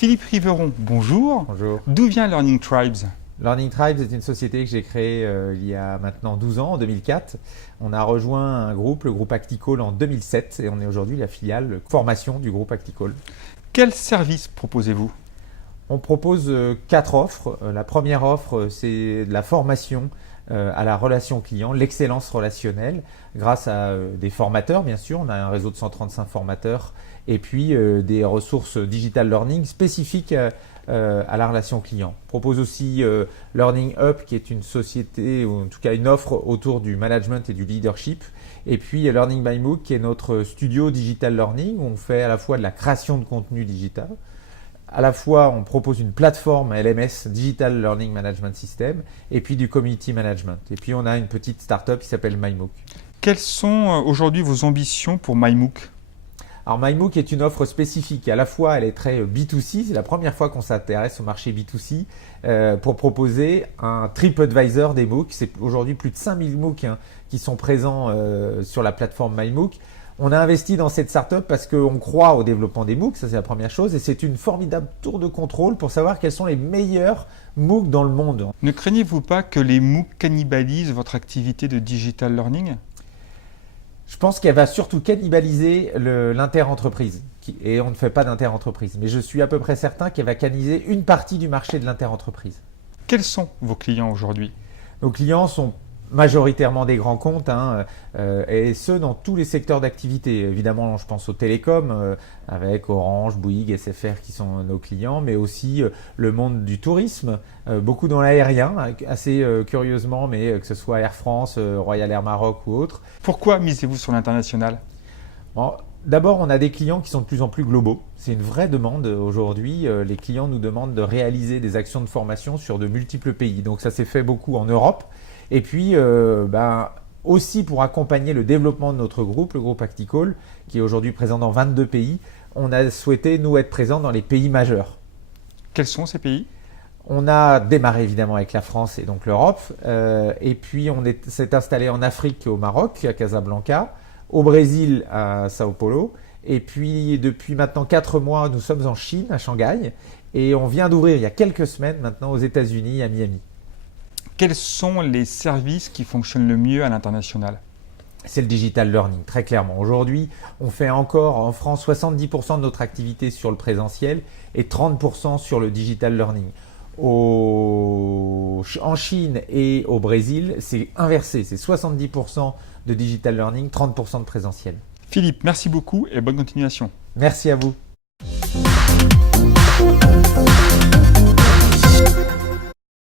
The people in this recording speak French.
Philippe Riveron, bonjour. Bonjour. D'où vient Learning Tribes? Learning Tribes est une société que j'ai créée il y a maintenant 12 ans, en 2004. On a rejoint un groupe, le groupe Acticall, en 2007 et on est aujourd'hui la filiale formation du groupe Acticall. Quels services proposez-vous? On propose 4 offres. La première offre, c'est de la formation à la relation client, l'excellence relationnelle, grâce à des formateurs, bien sûr. On a un réseau de 135 formateurs et puis des ressources digital learning spécifiques à la relation client. On propose aussi Learning Up, qui est une société, ou en tout cas une offre autour du management et du leadership. Et puis Learning by MOOC, qui est notre studio digital learning, où on fait à la fois de la création de contenu digital, à la fois on propose une plateforme LMS, Digital Learning Management System, et puis du community management. Et puis on a une petite start-up qui s'appelle MyMOOC. Quelles sont aujourd'hui vos ambitions pour MyMOOC? Alors MyMOOC est une offre spécifique. À la fois elle est très B2C, c'est la première fois qu'on s'intéresse au marché B2C pour proposer un TripAdvisor des MOOC. C'est aujourd'hui plus de 5000 MOOC qui sont présents sur la plateforme MyMOOC. On a investi dans cette startup parce qu'on croit au développement des MOOC, ça c'est la première chose, et c'est une formidable tour de contrôle pour savoir quels sont les meilleurs MOOC dans le monde. Ne craignez-vous pas que les MOOC cannibalisent votre activité de digital learning? Je pense qu'elle va surtout cannibaliser l'interentreprise, et on ne fait pas d'interentreprise, mais je suis à peu près certain qu'elle va cannibaliser une partie du marché de l'interentreprise. Quels sont vos clients aujourd'hui? Nos clients sont majoritairement des grands comptes, et ce dans tous les secteurs d'activité. Évidemment, je pense aux télécoms avec Orange, Bouygues, SFR qui sont nos clients, mais aussi le monde du tourisme, beaucoup dans l'aérien, assez curieusement, mais que ce soit Air France, Royal Air Maroc ou autre. Pourquoi misez-vous sur l'international? Bon, d'abord, on a des clients qui sont de plus en plus globaux. C'est une vraie demande aujourd'hui. Les clients nous demandent de réaliser des actions de formation sur de multiples pays. Donc ça s'est fait beaucoup en Europe. Et puis, aussi pour accompagner le développement de notre groupe, le groupe Acticall, qui est aujourd'hui présent dans 22 pays, on a souhaité, nous, être présents dans les pays majeurs. Quels sont ces pays? On a démarré évidemment avec la France et donc l'Europe. Et puis, on s'est installé en Afrique, au Maroc, à Casablanca, au Brésil, à Sao Paulo. Et puis, depuis maintenant 4 mois, nous sommes en Chine, à Shanghai. Et on vient d'ouvrir il y a quelques semaines maintenant aux États-Unis, à Miami. Quels sont les services qui fonctionnent le mieux à l'international? C'est le digital learning, très clairement. Aujourd'hui, on fait encore en France 70% de notre activité sur le présentiel et 30% sur le digital learning. En Chine et au Brésil, c'est inversé. C'est 70% de digital learning, 30% de présentiel. Philippe, merci beaucoup et bonne continuation. Merci à vous.